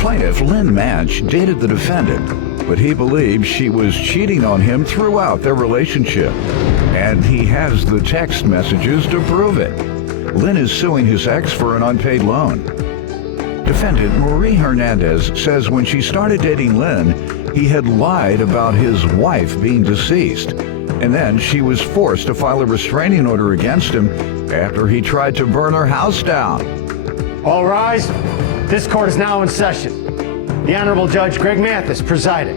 Plaintiff Lynn Manch dated the defendant, but he believes she was cheating on him throughout their relationship, and he has the text messages to prove it. Lynn is suing his ex for an unpaid loan. Defendant Marie Hernandez says when she started dating Lynn, he had lied about his wife being deceased, and then she was forced to file a restraining order against him after he tried to burn her house down. All rise. This court is now in session. The Honorable Judge Greg Mathis presiding.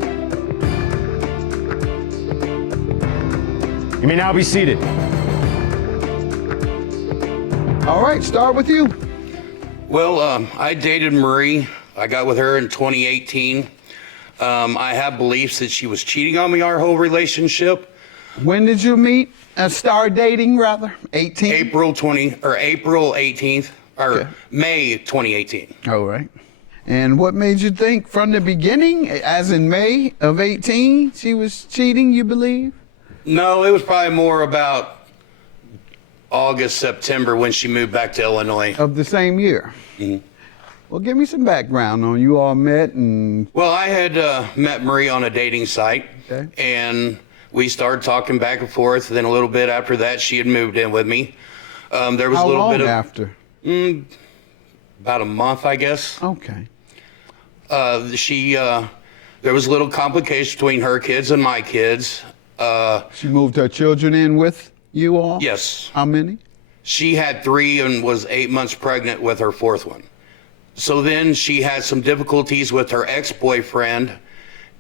You may now be seated. All right, start with you. Well, I dated Marie. I got with her in 2018. I have beliefs that she was cheating on me our whole relationship. When did you meet? Start dating, rather? 18? April 18th, or Okay. May 2018. All right. And what made you think from the beginning, as in May of 18, she was cheating, you believe? No, it was probably more about August, September when she moved back to Illinois. Of the same year? Mm-hmm. Well, give me some background on you all met and... Well, I had met Marie on a dating site, Okay. and we started talking back and forth. Then a little bit after that, she had moved in with me. There was How a little long bit of after? About a month, I guess. Okay. There was a little complication between her kids and my kids. She moved her children in with you all? Yes. How many? She had 3 and was 8 months pregnant with her 4th one. So then she had some difficulties with her ex-boyfriend.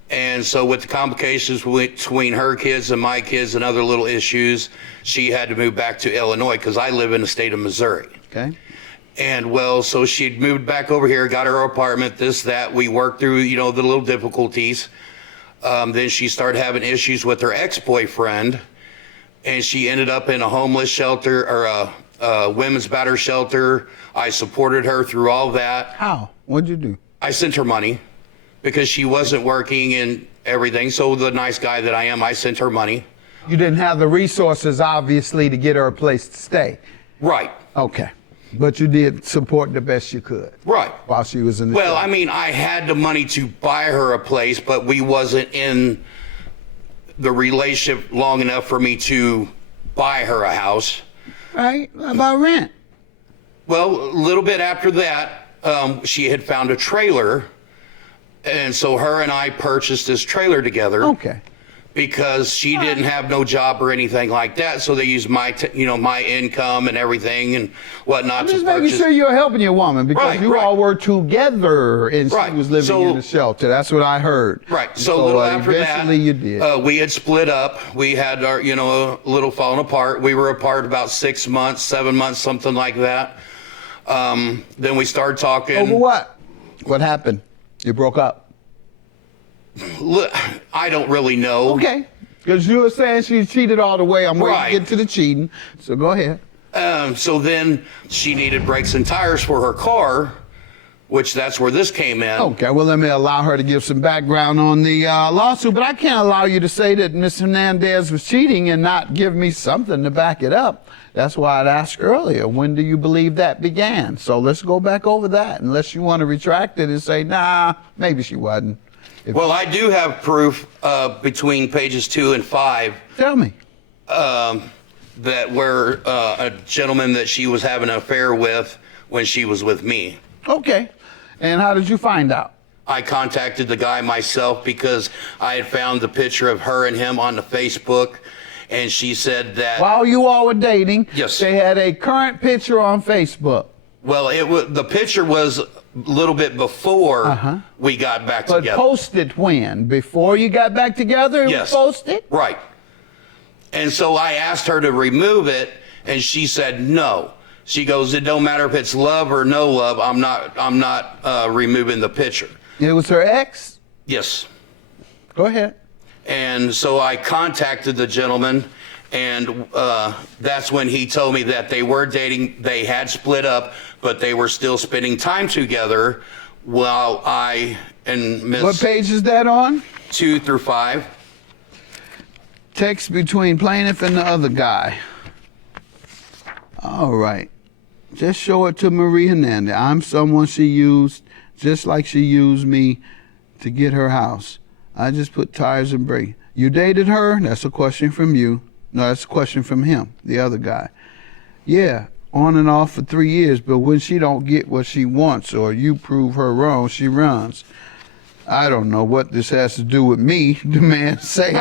And so with the complications between her kids and my kids and other little issues, she had to move back to Illinois because I live in the state of Missouri. Okay. And well, so she'd moved back over here, got her apartment, this, that. We worked through, the little difficulties. Then she started having issues with her ex-boyfriend, and she ended up in a homeless shelter or a women's battered shelter. I supported her through all that. How? What'd you do? I sent her money because she wasn't working and everything. So the nice guy that I am, I sent her money. You didn't have the resources, obviously, to get her a place to stay. Right. Okay. But you did support the best you could. Right. While she was in the Well, shelter. I mean, I had the money to buy her a place, but we wasn't in the relationship long enough for me to buy her a house. Right? How about rent? Well, a little bit after that, she had found a trailer, and so her and I purchased this trailer together. Okay. Because she didn't have no job or anything like that, so they used my income and everything and whatnot I'm to just purchase. making sure you're helping your woman because Right, you right. all were together and Right. she was living in a shelter. That's what I heard. Right. So a little after eventually that, you did. We had split up. We had our, a little falling apart. We were apart about 6 months, 7 months, something like that. Then we started talking. Over what? What happened? You broke up. Look, I don't really know. Okay. Because you were saying she cheated all the way. I'm waiting Right. to get to the cheating. So go ahead. So then she needed brakes and tires for her car, which that's where this came in. Okay, well, let me allow her to give some background on the lawsuit, but I can't allow you to say that Ms. Hernandez was cheating and not give me something to back it up. That's why I'd asked earlier, when do you believe that began? So let's go back over that, unless you want to retract it and say, nah, maybe she wasn't. Well, I do have proof between pages 2 and 5 Tell me. that where a gentleman that she was having an affair with when she was with me. Okay, and how did you find out? I contacted the guy myself because I had found the picture of her and him on the Facebook, and she said that. While you all were dating, Yes. they had a current picture on Facebook. Well, the picture was a little bit before we got back But together. posted when? Before you got back together? It Yes. was posted? Right. And so I asked her to remove it, and she said no. She goes, it don't matter if it's love or no love. I'm not removing the picture. It was her ex? Yes. Go ahead. And so I contacted the gentleman, and that's when he told me that they were dating. They had split up, but they were still spending time together while I and Miss What page is that on? 2 through 5. Text between plaintiff and the other guy. All right. Just show it to Marie Hernandez. I'm someone she used just like she used me to get her house. I just put tires and brakes. You dated her? That's a question from you. No, that's a question from him, the other guy. Yeah, on and off for 3 years, but when she don't get what she wants or you prove her wrong, she runs. I don't know what this has to do with me. The man say,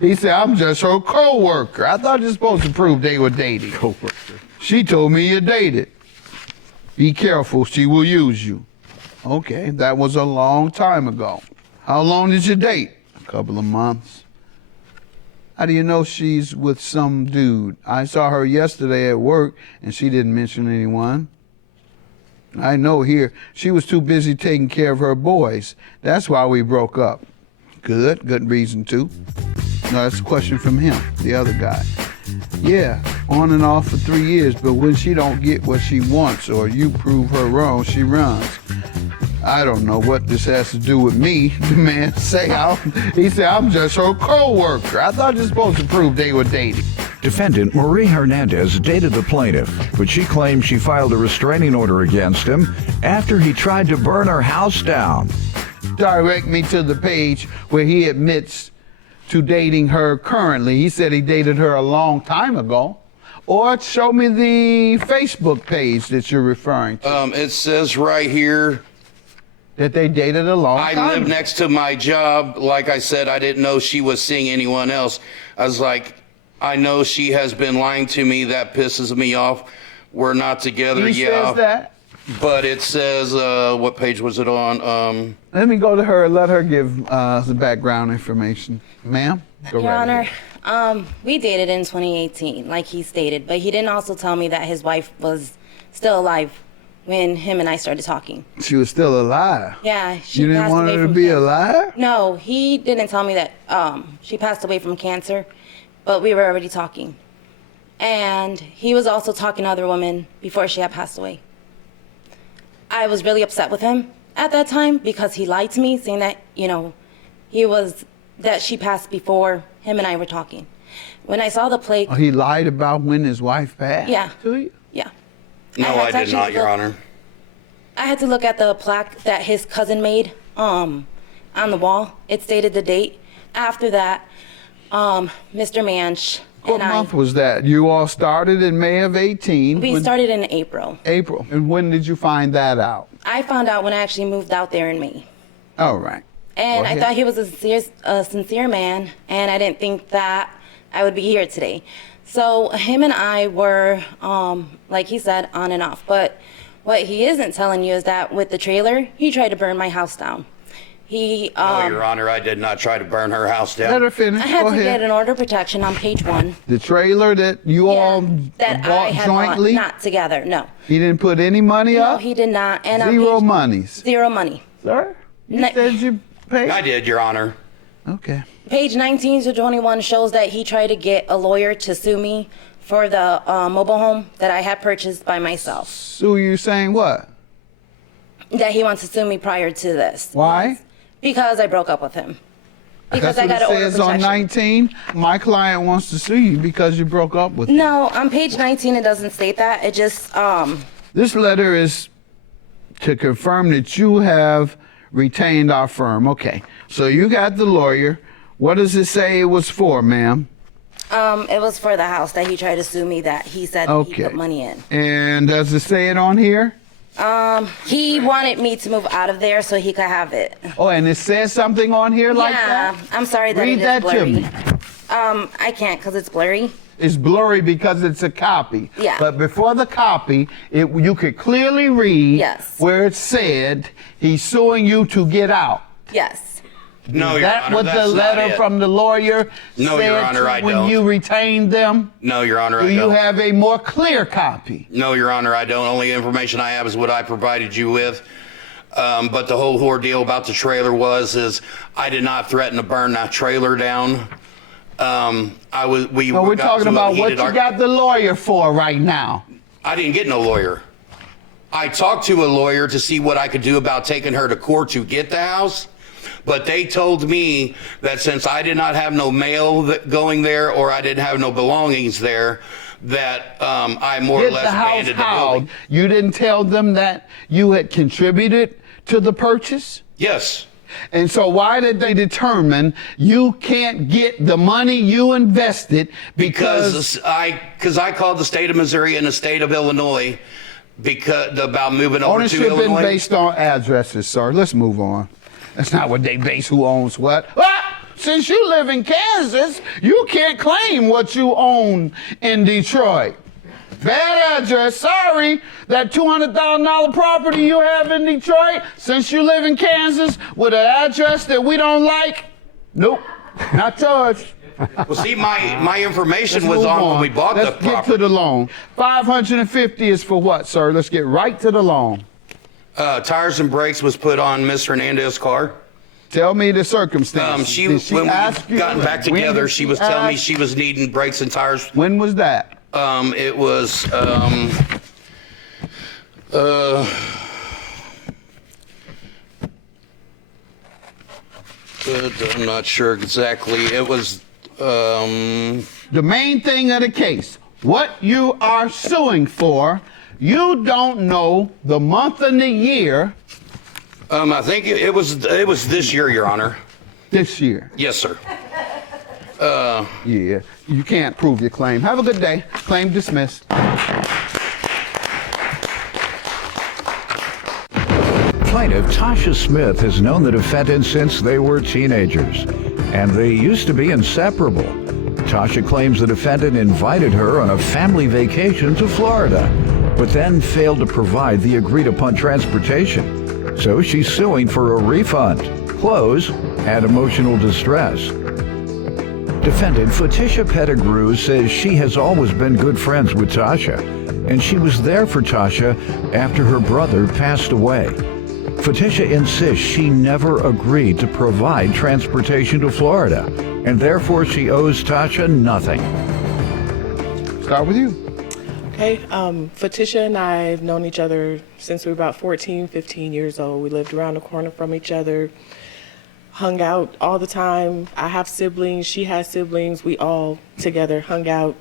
he said, I'm just her co-worker. I thought you're supposed to prove they were dating. Co-worker. She told me you dated. Be careful, she will use you. Okay, that was a long time ago. How long did you date? A couple of months. How do you know she's with some dude? I saw her yesterday at work and she didn't mention anyone. I know here she was too busy taking care of her boys. That's why we broke up. Good reason too. No, that's a question from him, the other guy. Yeah, on and off for 3 years, but when she don't get what she wants or you prove her wrong, she runs. I don't know what this has to do with me. The man say, he said, I'm just her co-worker. I thought you're supposed to prove they were dating. Defendant Marie Hernandez dated the plaintiff, but she claims she filed a restraining order against him after he tried to burn her house down. Direct me to the page where he admits to dating her currently. He said he dated her a long time ago. Or show me the Facebook page that you're referring to. It says right here, that they dated a long time. I live next to my job. Like I said, I didn't know she was seeing anyone else. I was like, I know she has been lying to me. That pisses me off. We're not together. He says that? But it says, what page was it on? Let me go to her and let her give the background information. Ma'am? Your Honor, we dated in 2018, like he stated, but he didn't also tell me that his wife was still alive when him and I started talking. She was still alive? Yeah. You didn't want her to be alive? No, he didn't tell me that she passed away from cancer, but we were already talking. And he was also talking to other women before she had passed away. I was really upset with him at that time because he lied to me, saying that, that she passed before him and I were talking. When I saw the plaque... Oh, he lied about when his wife passed? Yeah. To you? Yeah. No, I did not, Your Honor. I had to look at the plaque that his cousin made on the wall. It stated the date. After that, Mr. Manch What month was that? You all started in May of 18. We started in April. April. And when did you find that out? I found out when I actually moved out there in May. All right. And I thought he was a sincere man, and I didn't think that I would be here today. So him and I were, like he said, on and off. But what he isn't telling you is that with the trailer, he tried to burn my house down. No, Your Honor, I did not try to burn her house down. Let her finish. I had Go to ahead. get an order of protection on page 1. The trailer that you all that bought I had jointly? not together, no. He didn't put any money No, up? he did not. And Zero monies. Zero money. Sir? You No. said you paid? I did, Your Honor. Okay. Page 19 to 21 shows that he tried to get a lawyer to sue me for the mobile home that I had purchased by myself. Sue you saying what? That he wants to sue me prior to this. Why? Because I broke up with him. Because That's I got what an it order of says on protection. 19. My client wants to sue you because you broke up with him. No, on page 19 it doesn't state that. It just This letter is to confirm that you have retained our firm. Okay. So you got the lawyer. What does it say it was for, ma'am? it was for the house that he tried to sue me that he said he put money in. And does it say it on here? He wanted me to move out of there so he could have it. Oh, and it says something on here like that? Yeah, I'm sorry that Read it is that blurry. to me. I can't because it's blurry. It's blurry because it's a copy. Yeah. But before the copy, you could clearly read where it said he's suing you to get out. Yes. No, Your That Honor, what that's the not letter it. from the lawyer No, said Your Honor, I when don't. you retained them? No, Your Honor, Do I you don't. have a more clear copy? No, Your Honor, I don't. Only information I have is what I provided you with. But the whole ordeal about the trailer is I did not threaten to burn that trailer down. We No, we're got talking to a about what heated you got the lawyer for right now. I didn't get no lawyer. I talked to a lawyer to see what I could do about taking her to court to get the house. But they told me that since I did not have no mail going there or I didn't have no belongings there, that I more or Get less the house abandoned the how? building. You didn't tell them that you had contributed to the purchase? Yes. And so why did they determine you can't get the money you invested Because I called the state of Missouri and the state of Illinois about moving over to ownership Illinois. been based on addresses, sir. Let's move on. That's not what they base who owns what. Since you live in Kansas, you can't claim what you own in Detroit. Bad address, sorry. That $200,000 property you have in Detroit, since you live in Kansas with an address that we don't like, nope, not yours. Well, see, my information was on when we bought the property. Let's get to the loan. $550 is for what, sir? Let's get right to the loan. Tires and brakes was put on Miss Hernandez's car. Tell me the circumstances. When we gotten back together, she was telling me she was needing brakes and tires. When was that? It was I'm not sure exactly. It was the main thing of the case. What you are suing for, you don't know the month and the year. I think it was this year, Your Honor. This year. Yes, sir. Yeah, you can't prove your claim. Have a good day. Claim dismissed. Plaintiff Tasha Smith has known the defendant since they were teenagers, and they used to be inseparable. Tasha claims the defendant invited her on a family vacation to Florida, but then failed to provide the agreed-upon transportation. So she's suing for a refund, clothes, and emotional distress. Defendant Fatisha Pettigrew says she has always been good friends with Tasha, and she was there for Tasha after her brother passed away. Fatisha insists she never agreed to provide transportation to Florida, and therefore she owes Tasha nothing. Start with you. Okay, Fatisha and I have known each other since we were about 14, 15 years old. We lived around the corner from each other, hung out all the time. I have siblings, she has siblings. We all together hung out.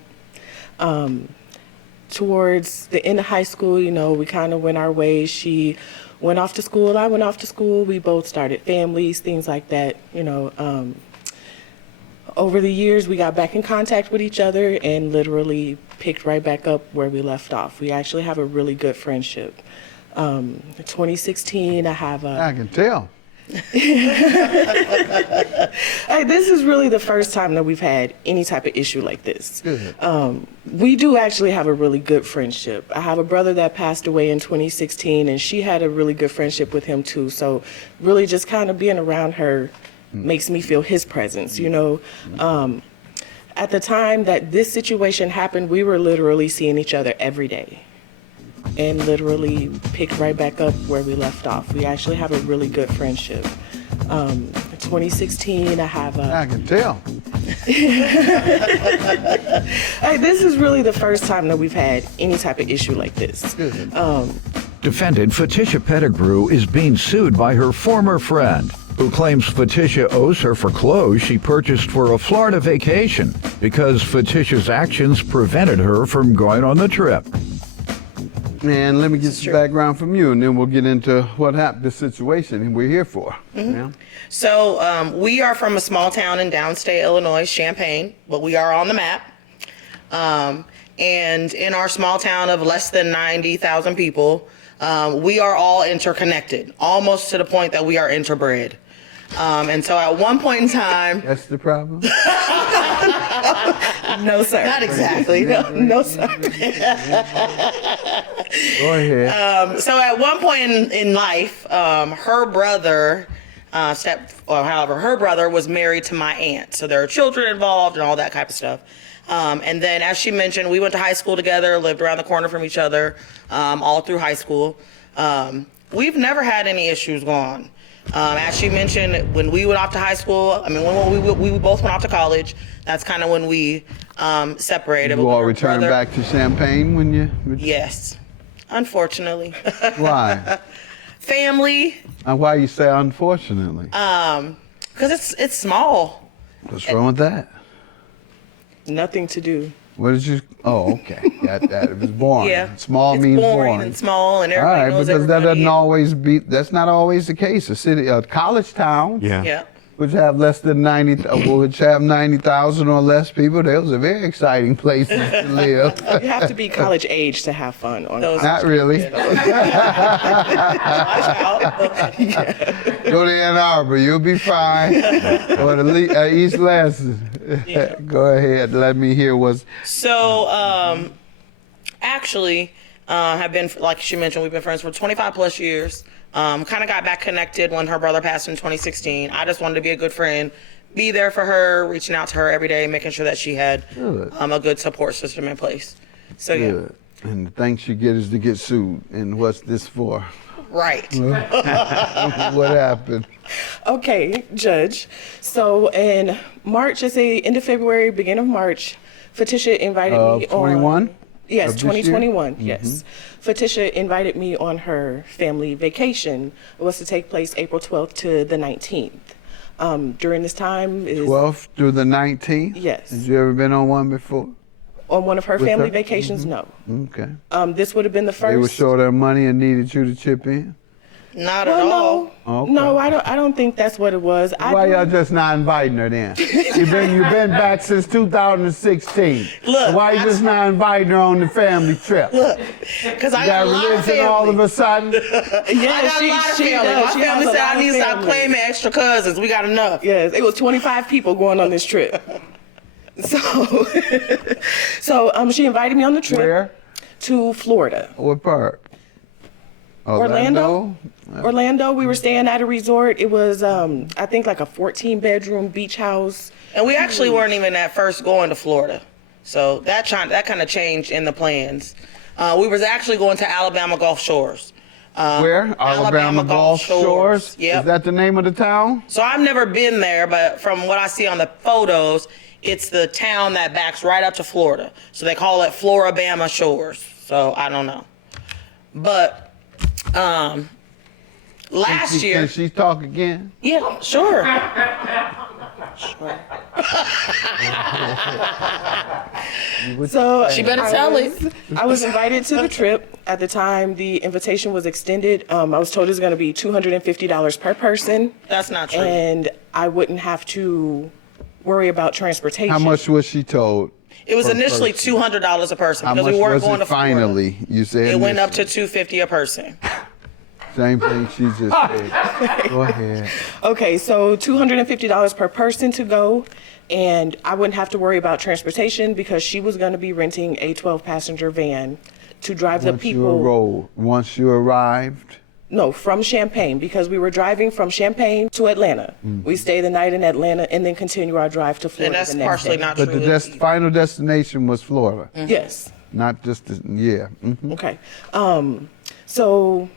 Towards the end of high school, you know, we kind of went our ways. She went off to school, I went off to school. We both started families, things like that, you know. Over the years, we got back in contact with each other and literally picked right back up where we left off. We actually have a really good friendship. 2016, I can tell. Hey, this is really the first time that we've had any type of issue like this. We do actually have a really good friendship. I have a brother that passed away in 2016, and she had a really good friendship with him too. So really just kind of being around her makes me feel his presence, you know. At the time that this situation happened, we were literally seeing each other every day and literally picked right back up where we left off. We actually have a really good friendship. 2016, I can tell. Hey, this is really the first time that we've had any type of issue like this. Defendant Fatisha Pettigrew is being sued by her former friend, who claims Fatisha owes her for clothes she purchased for a Florida vacation because Fatisha's actions prevented her from going on the trip. And let me get some background from you, and then we'll get into what happened, the situation, and we're here for. Yeah. So we are from a small town in downstate Illinois, Champaign, but we are on the map. And in our small town of less than 90,000 people, we are all interconnected, almost to the point that we are interbred. And so at one point in time... That's the problem? No, sir. Not exactly. No, sir. Go ahead. So at one point in life, her brother, her brother was married to my aunt. So there are children involved and all that type of stuff. And then, as she mentioned, we went to high school together, lived around the corner from each other, all through high school. We've never had any issues going on. As she mentioned, when we went off to high school, I mean, when we both went off to college, that's kind of when we separated. You all returned back to Champaign when you... Yes, unfortunately. Why? Family. Why you say unfortunately? Because it's small. What's wrong with that? Nothing to do. What did you? Oh, okay. That it was boring. Yeah. Small it's means boring boring. and small, and All everybody right, knows because that everybody. doesn't always be. That's not always the case. A college town, Yeah. which have less than 90,000 or less people, those are very exciting places to live. You have to be college age to have fun on Those- Not really. Go to Ann Arbor, you'll be fine. Or to East Lansing. Go ahead, let me hear what's. So, actually, have been, like she mentioned, we've been friends for 25 plus years. Kind of got back connected when her brother passed in 2016. I just wanted to be a good friend, be there for her, reaching out to her every day, making sure that she had a good support system in place. So, yeah. Good. And the thing she get is to get sued. And what's this for? Right. What happened? Okay, Judge. So in March, I say end of February, beginning of March, Fatisha invited me 21? on. Yes, Of this year? 2021. Yes. Fatisha invited me on her family vacation. It was to take place April 12th to the 19th. During this time is 12th through the 19th? Yes. Have you ever been on one before? on one of her With family her? vacations. No. Okay. This would have been the first. They were short of money and needed you to chip in? Not at Well, all. no, Okay. no, I don't think that's what it was. Why y'all just not inviting her then? You've been back since 2016. Look, Why you just not inviting her on the family trip? Because I You got got a lot of religion all of family. a sudden? Yeah, I got a lot of she family. does. My She family has a said lot I of need to stop family. claiming extra cousins. We got enough. Yes, it was 25 people going on this trip. So, she invited me on the trip Where? to Florida. What part? Orlando. Orlando, we were staying at a resort. It was, I think, like a 14-bedroom beach house. And we actually weren't even at first going to Florida. So that kind of changed in the plans. We was actually going to Alabama Gulf Shores. Where? Alabama Gulf Shores? Yep. Is that the name of the town? So I've never been there, but from what I see on the photos, it's the town that backs right up to Florida. So they call it Florabama Shores. So I don't know. But last year. Can she talk again? Yeah, sure. So She better tell it. I was invited to the trip. At the time, the invitation was extended. I was told it was going to be $250 per person, That's not true. and I wouldn't have to worry about transportation. How much was she told? It was per initially person? $200 a person How because much we weren't was going it to Florida. finally? You said It went up initially. to $250 a person. Same thing she just said. Go ahead. Okay, so $250 per person to go, and I wouldn't have to worry about transportation because she was going to be renting a 12-passenger van to drive the people. Once you arrived, No, from Champaign, because we were driving from Champaign to Atlanta. We stayed the night in Atlanta and then continue our drive to And Florida that's the next partially day. not but true. the final destination was Florida, Yes. not just yeah. Okay. So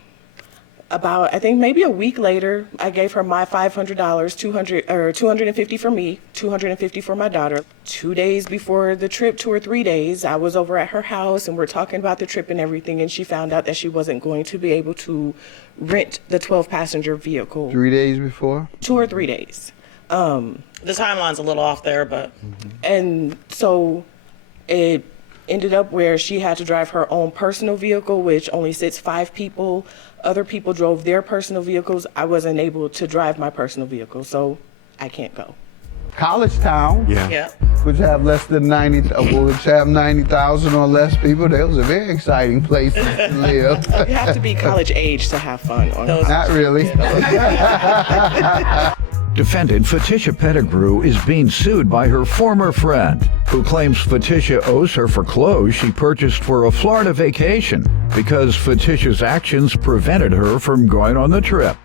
about, I think maybe a week later, I gave her my $500, $250 for me, $250 for my daughter. 2 days before the trip, 2 or 3 days, I was over at her house and we're talking about the trip and everything, and she found out that she wasn't going to be able to rent the 12-passenger vehicle. 3 days before. 2 or 3 days. The timeline's a little off there, but And so it ended up where she had to drive her own personal vehicle, which only sits 5 people. Other people drove their personal vehicles. I wasn't able to drive my personal vehicle, so I can't go. College town, yeah. which have less than 90,000 or less people. Those are very exciting places to live. You have to be college age to have fun on it. Not really. Defendant Fatisha Pettigrew is being sued by her former friend, who claims Fatisha owes her for clothes she purchased for a Florida vacation because Fatisha's actions prevented her from going on the trip.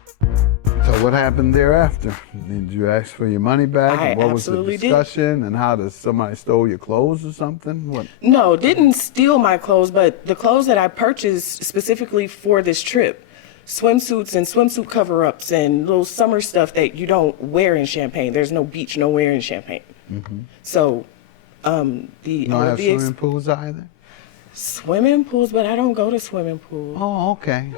So what happened thereafter? Did you ask for your money back? I And what was the absolutely did. discussion? And how does somebody stole your clothes or something? What? No, didn't steal my clothes, but the clothes that I purchased specifically for this trip, swimsuits and swimsuit cover-ups and little summer stuff that you don't wear in Champaign. There's no beach nowhere in Champaign. So You don't have swimming pools either? Swimming pools, but I don't go to swimming pools. Oh, okay.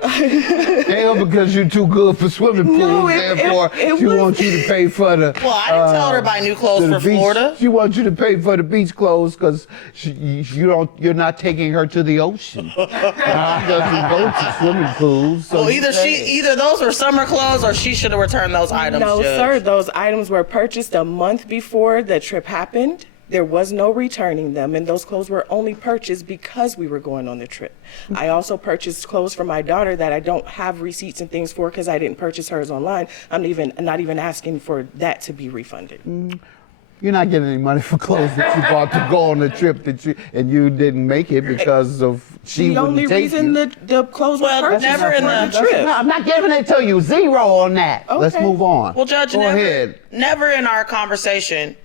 Hell, because you're too good for swimming pools, No, therefore she wants you to pay for the. Well, I didn't tell her to buy new clothes for beach. Florida. She wants you to pay for the beach clothes because you're not taking her to the ocean. She doesn't go to swimming pools. So Well, either those were summer clothes or she should have returned those items. No, Judge. sir. Those items were purchased a month before the trip happened. There was no returning them, and those clothes were only purchased because we were going on the trip. I also purchased clothes for my daughter that I don't have receipts and things for because I didn't purchase hers online. I'm not even asking for that to be refunded. You're not getting any money for clothes that you bought to go on the trip and you didn't make it because of she The wouldn't only take reason you. the clothes were Well, purchased never in for the- trip. No, I'm not giving it to you. Zero on that. Let's Okay. move on. Well, Judge, go ahead. never in our conversation,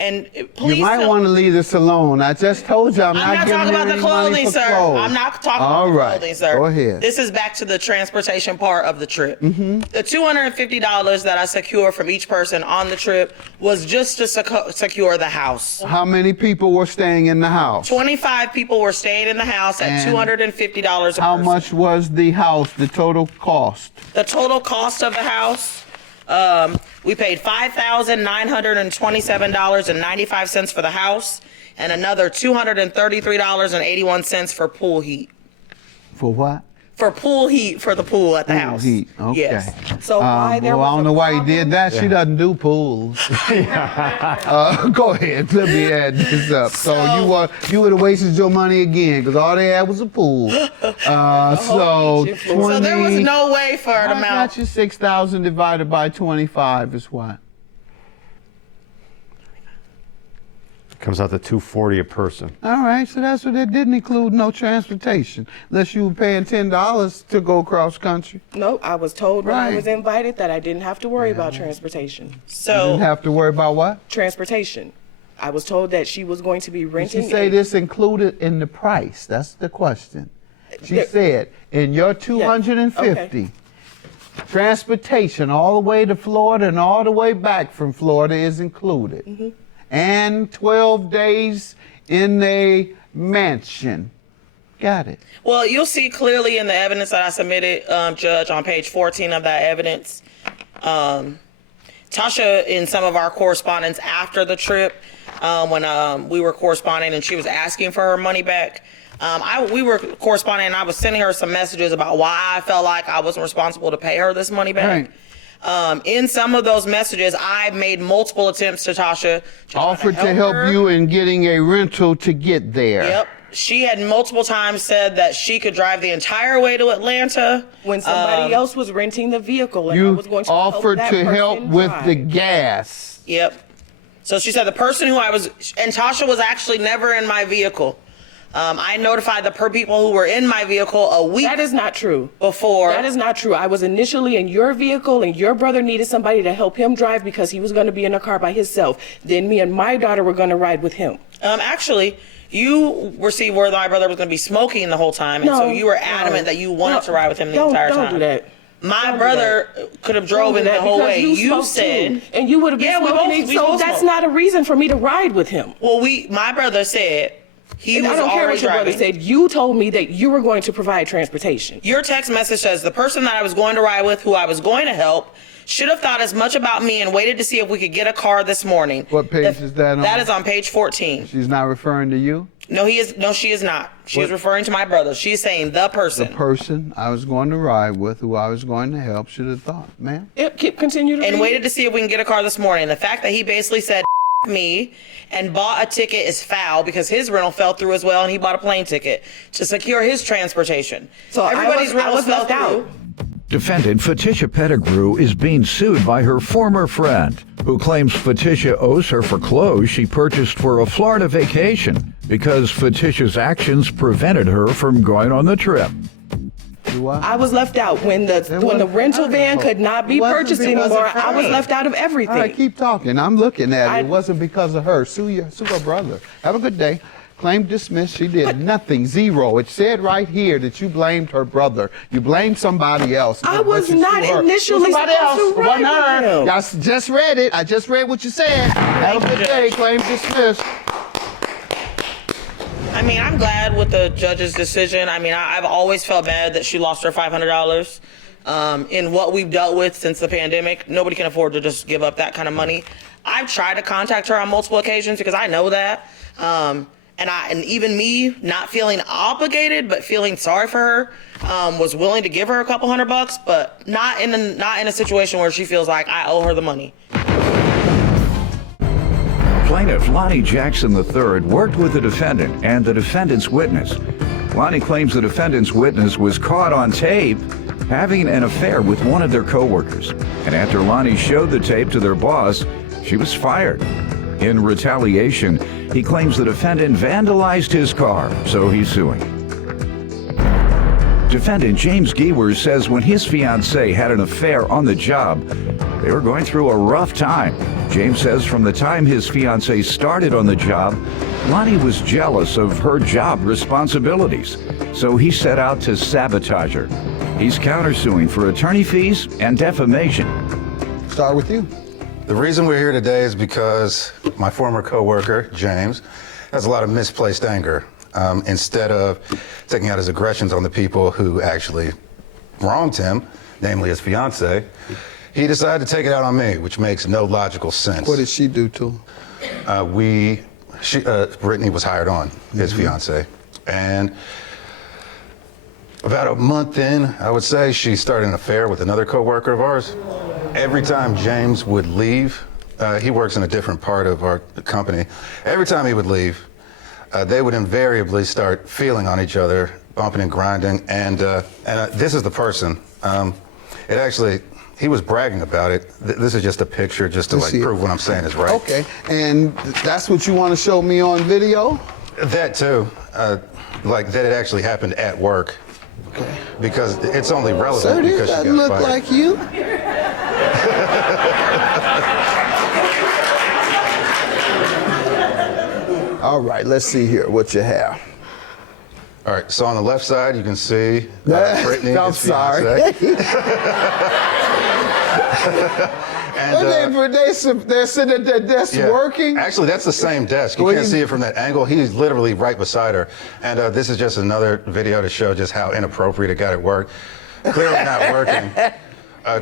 and please. You might don't- want to leave this alone. I just told you I'm I'm not giving talking you about the any money clothing, for sir. clothes. I'm not talking All about right. the clothing, sir. Go ahead. This is back to the transportation part of the trip. The $250 that I secured from each person on the trip was just to secure the house. How many people were staying in the house? 25 people were staying in the house at And $250 a How person. much was the house, the total cost? The total cost of the house, we paid $5,927.95 for the house, and another $233.81 for pool heat. For what? For pool heat for the pool at the house. Heat. Okay. Yes. So why there well, I was don't a know why he problem? did that. She doesn't do pools. Go ahead. Let me add this up. So you would have wasted your money again because all they had was a pool. So beach 20. floor. So there was no way for an I amount. got you 6,000 divided by 25 is what? Comes out to $240 a person. All right, so that's what it didn't include no transportation, unless you were paying $10 to go across country. No, I was told when I Right. was invited that I didn't have to worry about transportation. You didn't So have to worry about what? Transportation. I was told that she was going to be Did renting. she say a- this included in the price? That's the question. She There- said, in your 250, transportation all the way to Florida and all the way back from Florida is included. Mm-hmm. And 12 days in a mansion. Got it. well, you'll see clearly in the evidence that I submitted, Judge, on page 14 of that evidence. Tasha, in some of our correspondence after the trip, when we were corresponding and she was asking for her money back, we were corresponding and I was sending her some messages about why I felt like I wasn't responsible to pay her this money back. Right. In some of those messages, I made multiple attempts to Tasha to Offered to help her. you in getting a rental to get there. Yep. She had multiple times said that she could drive the entire way to Atlanta. when somebody else was renting the vehicle and I You was going to offered help to that help person with the drive. gas. Yep. So she said the person who and Tasha was actually never in my vehicle. I notified the people who were in my vehicle a week That is not true. before. That is not true. I was initially in your vehicle and your brother needed somebody to help him drive because he was going to be in a car by himself. Then me and my daughter were going to ride with him. Actually, you received word that my brother was going to be smoking the whole time, and so you were adamant that you wanted to ride with him the entire time. Don't do that. My Don't do brother could have drove Don't in do the that whole because way. you You smoked said, too, and you would have been Yeah, we smoking. both So that's smoked. not a reason for me to ride with him. well, my brother said he And was I don't care already what your driving. brother said. You told me that you were going to provide transportation. Your text message says the person that I was going to ride with, who I was going to help, should have thought as much about me and waited to see if we could get a car this morning. What page is that on? That is on page 14. She's not referring to you? No, she is not. She is referring to my brother. She's saying the person. The person I was going to ride with, who I was going to help, should have thought, ma'am. Continue to And read. waited to see if we can get a car this morning. The fact that he basically said me and bought a ticket is foul because his rental fell through as well, and he bought a plane ticket to secure his transportation. So everybody's I rentals was fell left out. through. Defendant Fatisha Pettigrew is being sued by her former friend, who claims Fatisha owes her for clothes she purchased for a Florida vacation because Fatisha's actions prevented her from going on the trip. Do I? I was left out when the rental van could not be purchased anymore. I was left out of everything. All right, keep talking. I'm looking at it. It I- wasn't because of her. Sue her brother. Have a good day. Claim dismissed. She did nothing. Zero. It said right here that you blamed her brother. You blamed somebody else. I But was you not sue her. initially Somebody supposed else. to It wasn't ride with her. him. Y'all just read it. I just read what you said. Have a good day. Claim dismissed. I mean, I'm glad with the judge's decision. I mean, I've always felt bad that she lost her $500. In what we've dealt with since the pandemic, nobody can afford to just give up that kind of money. I've tried to contact her on multiple occasions because I know that. And even me not feeling obligated, but feeling sorry for her, was willing to give her a couple $100, but not in a situation where she feels like I owe her the money. Plaintiff Lonnie Jackson III worked with the defendant and the defendant's witness. Lonnie claims the defendant's witness was caught on tape having an affair with one of their coworkers. And after Lonnie showed the tape to their boss, she was fired. In retaliation, he claims the defendant vandalized his car, so he's suing. Defendant James Giewers says when his fiancée had an affair on the job, they were going through a rough time. James says from the time his fiancée started on the job, Lonnie was jealous of her job responsibilities, so he set out to sabotage her. He's countersuing for attorney fees and defamation. Start with you. The reason we're here today is because my former coworker, James, has a lot of misplaced anger. Instead of taking out his aggressions on the people who actually wronged him, namely his fiancée, he decided to take it out on me, which makes no logical sense. What did she do to him? Brittany was hired on, his fiancée, and about a month in, I would say, she started an affair with another coworker of ours. Every time James would leave, he works in a different part of our company. Every time he would leave, they would invariably start feeling on each other, bumping and grinding, and this is the person. He was bragging about it. This is just a picture just to prove what I'm saying is right. Okay, and that's what you want to show me on video? That too, like that it actually happened at work. Okay. Because it's only relevant Sir, because she got doesn't look fired. like you. All right, let's see here what you have. All right, so on the left side you can see Brittany. I'm his sorry. They're sitting at their desk working? Actually, that's the same desk. You can't see it from that angle. He's literally right beside her. And this is just another video to show just how inappropriate it got at work. Clearly not working.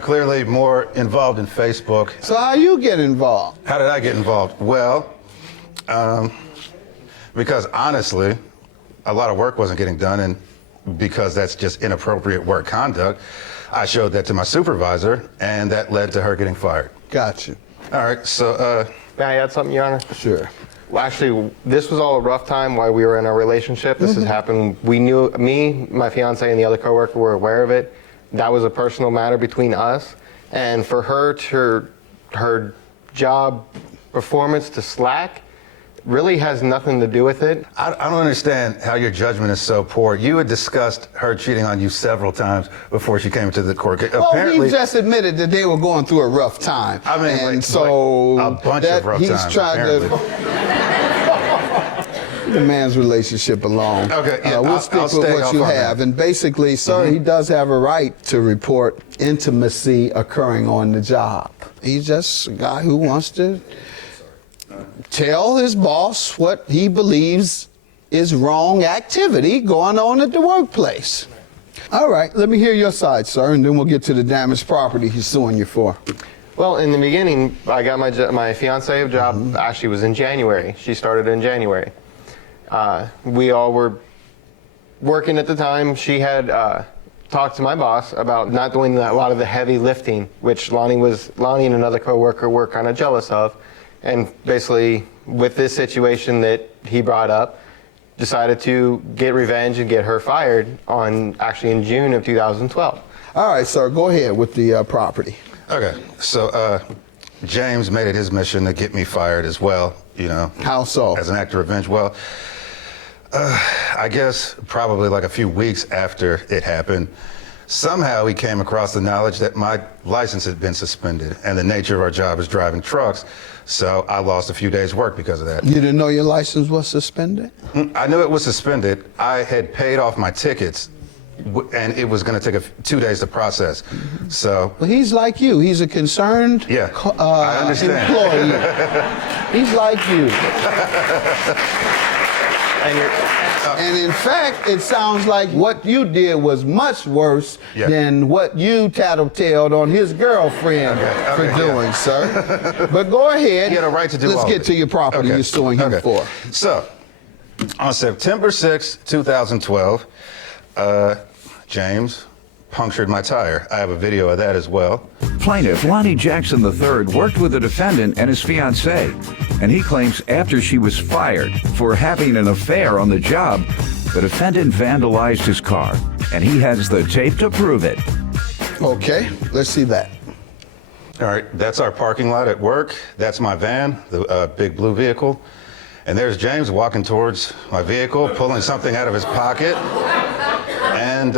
Clearly more involved in Facebook. So how you get involved? How did I get involved? Well, because honestly, a lot of work wasn't getting done, and because that's just inappropriate work conduct, I showed that to my supervisor, and that led to her getting fired. Gotcha. All right, so May I add something, Your Honor? Sure. Well, actually, this was all a rough time while we were in our relationship. This has happened. We knew, me, my fiance, and the other coworker were aware of it. That was a personal matter between us. And for her job performance to slack really has nothing to do with it. I don't understand how your judgment is so poor. You had discussed her cheating on you several times before she came to the court. Well, Apparently, he just admitted that they were going through a rough time. I mean, and like so a bunch of rough he's times, trying apparently. to the man's relationship alone. Okay, yeah, we'll I'll stick with stay what off you on have. that. And basically, sir, he does have a right to report intimacy occurring on the job. He's just a guy who wants to tell his boss what he believes is wrong activity going on at the workplace. All right, let me hear your side, sir, and then we'll get to the damaged property he's suing you for. Well, in the beginning, I got my fiance job actually was in January. She started in January. We all were working at the time. She had talked to my boss about not doing a lot of the heavy lifting, which Lonnie and another coworker were kind of jealous of. And basically, with this situation that he brought up, decided to get revenge and get her fired actually in June of 2012. All right, sir, go ahead with the property. Okay, so James made it his mission to get me fired as well, you know. How so? As an act of revenge. Well, I guess probably like a few weeks after it happened, somehow he came across the knowledge that my license had been suspended, and the nature of our job is driving trucks, so I lost a few days' work because of that. You didn't know your license was suspended? I knew it was suspended. I had paid off my tickets, and it was going to take 2 days to process. So. Well, he's like you. He's a concerned I understand. employee. He's like you. And in fact, it sounds like what you did was much worse than what you tattletaled on his girlfriend for doing, sir. But go ahead. You had a right to do Let's all get of to it. your property you're suing him for. So, on September 6, 2012, James punctured my tire. I have a video of that as well. Plaintiff Lonnie Jackson III worked with the defendant and his fiancée, and he claims after she was fired for having an affair on the job, the defendant vandalized his car, and he has the tape to prove it. Okay, let's see that. All right, that's our parking lot at work. That's my van, the big blue vehicle. And there's James walking towards my vehicle, pulling something out of his pocket. And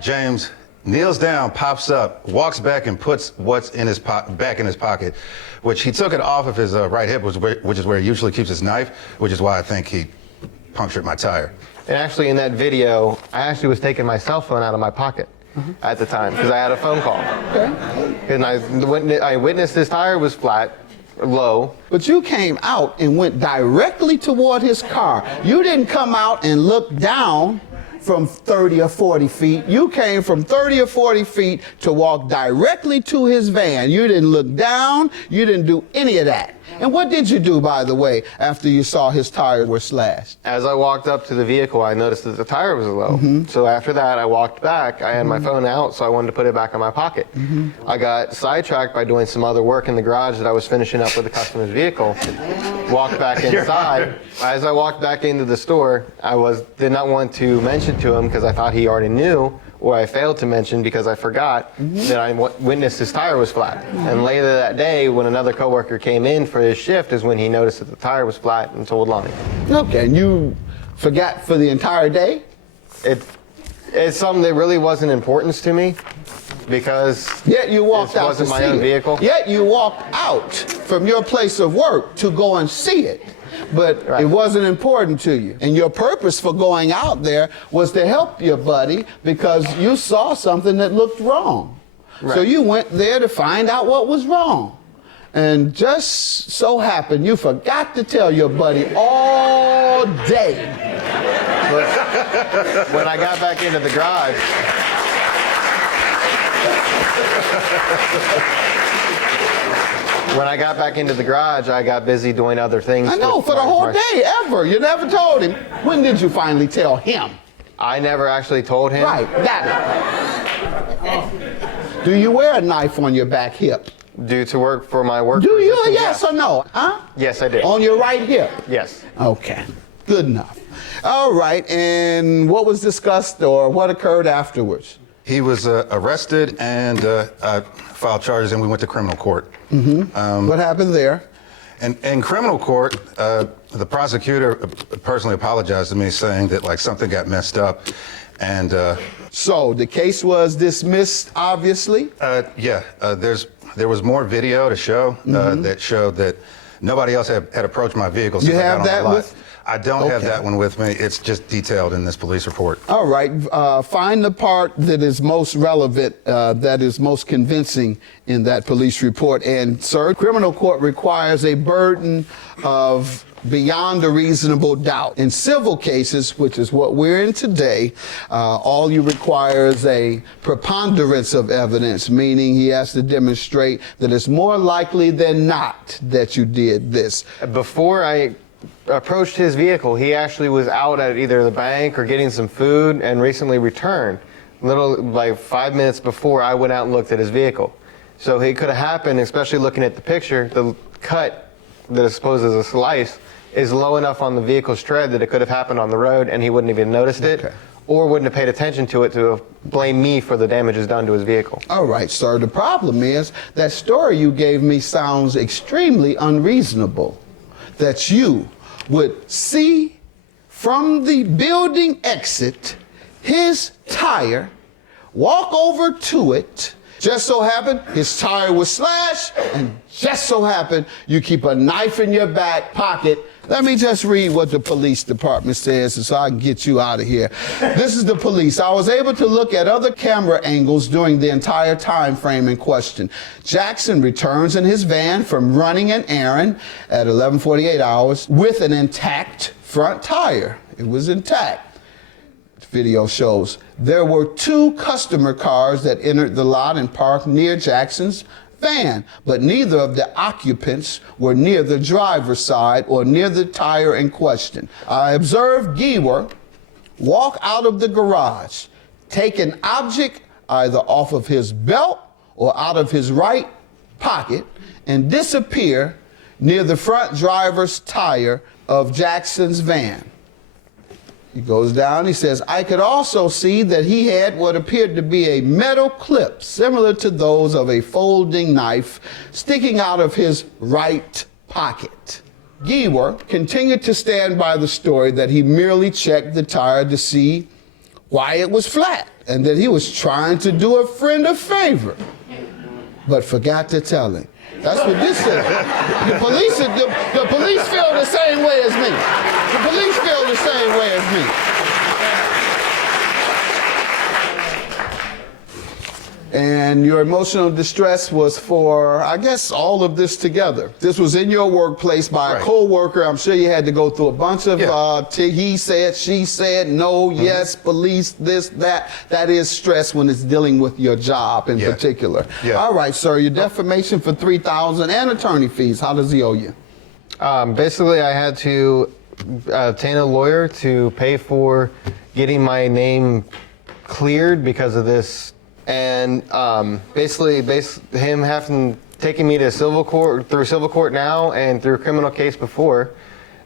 James kneels down, pops up, walks back and puts what's in his back in his pocket, which he took it off of his right hip, which is where he usually keeps his knife, which is why I think he punctured my tire. And actually in that video, I actually was taking my cell phone out of my pocket at the time because I had a phone call. Okay. And I witnessed his tire was flat, low. But you came out and went directly toward his car. You didn't come out and look down from 30 or 40 feet. You came from 30 or 40 feet to walk directly to his van. You didn't look down. You didn't do any of that. And what did you do, by the way, after you saw his tires were slashed? As I walked up to the vehicle, I noticed that the tire was low. So after that, I walked back. I had my phone out, so I wanted to put it back in my pocket. I got sidetracked by doing some other work in the garage that I was finishing up with the customer's vehicle. Walked back inside. As I walked back into the store, I did not want to mention to him because I thought he already knew, or I failed to mention because I forgot that I witnessed his tire was flat. And later that day, when another coworker came in for his shift, is when he noticed that the tire was flat and told Lonnie. Okay, and you forgot for the entire day? It's something that really wasn't importance to me because Yet you walked out wasn't to my see own it. vehicle. Yet you walked out from your place of work to go and see it. But it wasn't important to you. And your purpose for going out there was to help your buddy because you saw something that looked wrong. So you went there to find out what was wrong. And just so happened you forgot to tell your buddy all day. But when I got back into the garage, I got busy doing other things. I know, for the whole day, ever. You never told him. When did you finally tell him? I never actually told him. Right, got it. Do you wear a knife on your back hip? Due to work for my work. Do you? position, Yes or no? Huh? Yes, I did. On your right hip? Yes. Okay, good enough. All right, and what was discussed or what occurred afterwards? He was arrested and I filed charges, and we went to criminal court. What happened there? And in criminal court, the prosecutor personally apologized to me, saying that like something got messed up, and So the case was dismissed, obviously? there was more video to show that showed that nobody else had approached my vehicle. You since I got have on the that lot. with? I don't have that one with me. It's just detailed in this police report. All right, find the part that is most relevant, that is most convincing in that police report. And sir, criminal court requires a burden of beyond a reasonable doubt. In civil cases, which is what we're in today, all you require is a preponderance of evidence, meaning he has to demonstrate that it's more likely than not that you did this. Before I approached his vehicle, he actually was out at either the bank or getting some food and recently returned. Like 5 minutes before I went out and looked at his vehicle. So it could have happened, especially looking at the picture, the cut that is supposed as a slice is low enough on the vehicle's tread that it could have happened on the road and he wouldn't have even noticed it, or wouldn't have paid attention to it to blame me for the damages done to his vehicle. All right, sir. The problem is that story you gave me sounds extremely unreasonable. That you would see from the building exit his tire, walk over to it, just so happened his tire was slashed, and just so happened you keep a knife in your back pocket. Let me just read what the police department says so I can get you out of here. This is the police. I was able to look at other camera angles during the entire time frame in question. Jackson returns in his van from running an errand at 11:48 hours with an intact front tire. It was intact. The video shows there were 2 customer cars that entered the lot and parked near Jackson's van, but neither of the occupants were near the driver's side or near the tire in question. I observed Giwer walk out of the garage, take an object either off of his belt or out of his right pocket, and disappear near the front driver's tire of Jackson's van. He goes down, he says, I could also see that he had what appeared to be a metal clip similar to those of a folding knife sticking out of his right pocket. Giwer continued to stand by the story that he merely checked the tire to see why it was flat and that he was trying to do a friend a favor, but forgot to tell him. That's what this says. The police feel the same way as me. The police feel the same way as me. And your emotional distress was for, I guess, all of this together. This was in your workplace by a co-worker. I'm sure you had to go through a bunch of he said, she said, no, yes, police, this, that. That is stress when it's dealing with your job in particular. All right, sir, your defamation for $3,000 and attorney fees. How does he owe you? Basically, I had to obtain a lawyer to pay for getting my name cleared because of this. And basically him having taken me to civil court now and through a criminal case before.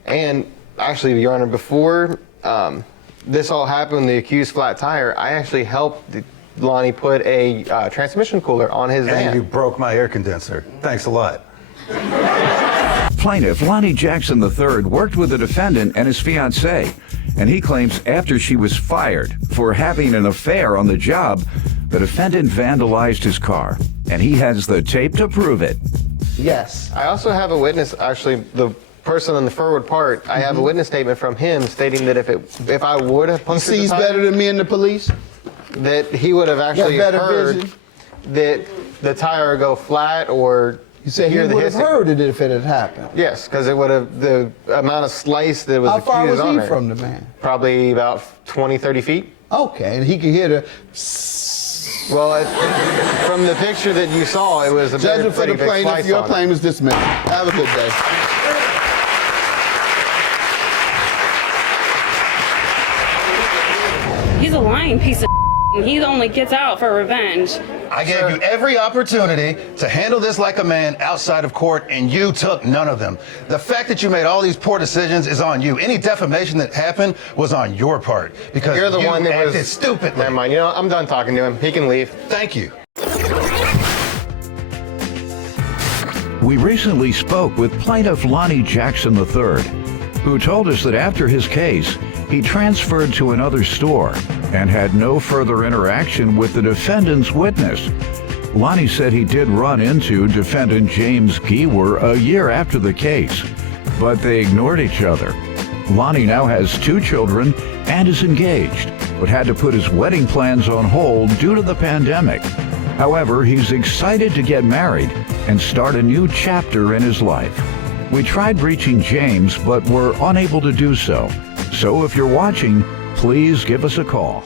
And actually, Your Honor, before this all happened, the accused flat tire, I actually helped Lonnie put a transmission cooler on his van. And you broke my air condenser. Thanks a lot. Plaintiff Lonnie Jackson III worked with the defendant and his fiancée, and he claims after she was fired for having an affair on the job, the defendant vandalized his car, and he has the tape to prove it. Yes. I also have a witness, actually, the person on the forward part, I have a witness statement from him stating that if I would have punctured He sees the tire, better than me and the police? that he would have actually better heard vision? that the tire go flat or You say he hear the would have hissing. heard it if it had happened. Yes, because it would have, the amount of slice that was How far was accused on he there. from the man? Probably about 20, 30 feet. Okay, and he could hear the... Well, from the picture that you saw, it was a Judgment for pretty the big plaintiff, slice your on it. claim is dismissed. Have a good day. He's a lying piece of and he only gets out for revenge. I gave you every opportunity to handle this like a man outside of court, and you took none of them. The fact that you made all these poor decisions is on you. Any defamation that happened was on your part because You're the you one that acted was stupidly. Never mind. You know, I'm done talking to him. He can leave. Thank you. We recently spoke with plaintiff Lonnie Jackson III, who told us that after his case, he transferred to another store and had no further interaction with the defendant's witness. Lonnie said he did run into defendant James Giwer a year after the case, but they ignored each other. Lonnie now has 2 children and is engaged, but had to put his wedding plans on hold due to the pandemic. However, he's excited to get married and start a new chapter in his life. We tried reaching James, but were unable to do so. So if you're watching, please give us a call.